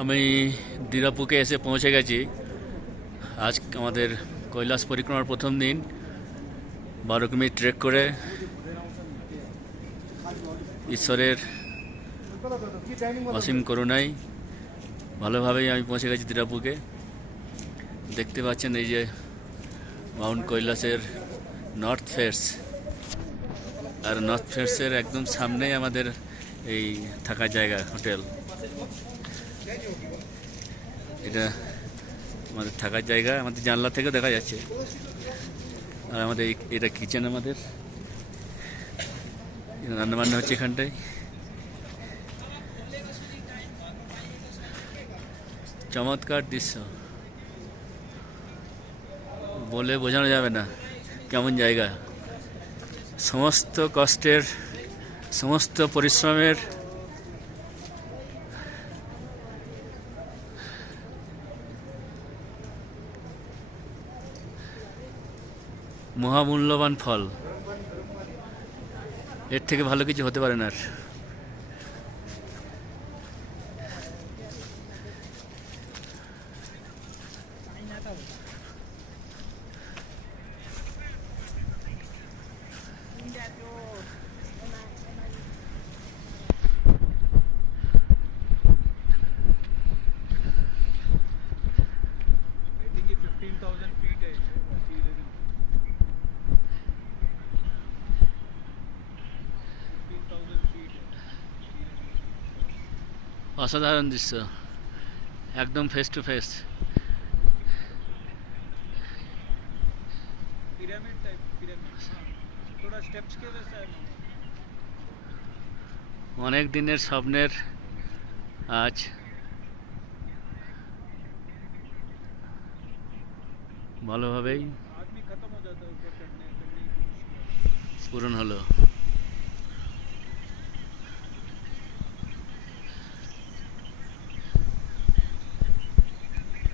আমি ডিরাপুকে এসে পৌঁছে গেছি। আজ আমাদের কৈলাস পরিক্রমার প্রথম দিন। বারো কিমি ট্রেক করে ঈশ্বরের অসীম করুণায় ভালোভাবেই আমি পৌঁছে গেছি দিরাপুকে দেখতে পাচ্ছেন এই যে মাউন্ট কৈলাসের নর্থ ফেস আর নর্থ ফেসের একদম সামনেই আমাদের এই থাকার জায়গা, হোটেল। এটা আমাদের থাকার জায়গা, আমাদের জানলা থেকে দেখা যাচ্ছে। আর আমাদের এটা কিচেন আমাদের। রান্নাবান্না হচ্ছে এখানটায়। চমৎকার দৃশ্য। বলে বোঝানো যাবে না কেমন জায়গা। সমস্ত কষ্টের, সমস্ত পরিশ্রমের মহামূল্যবান ফল। এর থেকে ভালো কিছু হতে পারে না আর। অসাধারণ দৃশ্য একদম face to face pyramid type pyramid थोड़ा स्टेप्स के वैसा है অনেক দিনের স্বপ্নের আজ ভালোভাবেই आदमी खत्म हो जाता है ऊपर चढ़ने चढ़ने की कोशिश পূরণ হলো